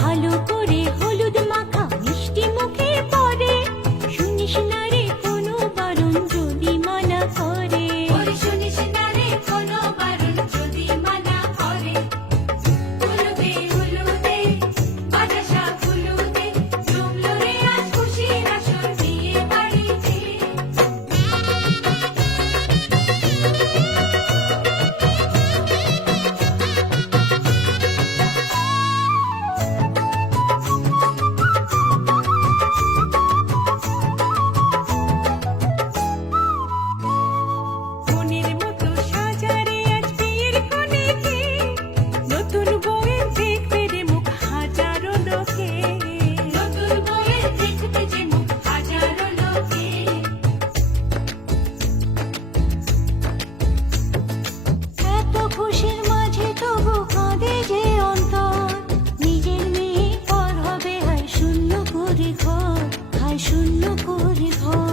ভালো করে হলুদ মাখা মিষ্টি মুখে পড়ে, শুনিস না রে কোনো বারণ যদি মানা করে। শুনিস না রে কোনো বারণ যদি মানা করে। হলুদে হলুদে বাতাসা হলুদে, জমলো রে আজ খুশির আসর বিয়ে বাড়িতে। মনের মতো সাজারে আজ বিয়ের কনেকে, নতুন বউয়ের দেখবে রে মুখ হাজারো লোকে। নতুন বউয়ের দেখবে যে মুখ হাজারো লোকে। এত খুশির মাঝে তবু কাঁদে যে অন্তর, নিজের মেয়ে পর হবে হায় শূন্য করে ঘর, হায় শূন্য করে ঘর।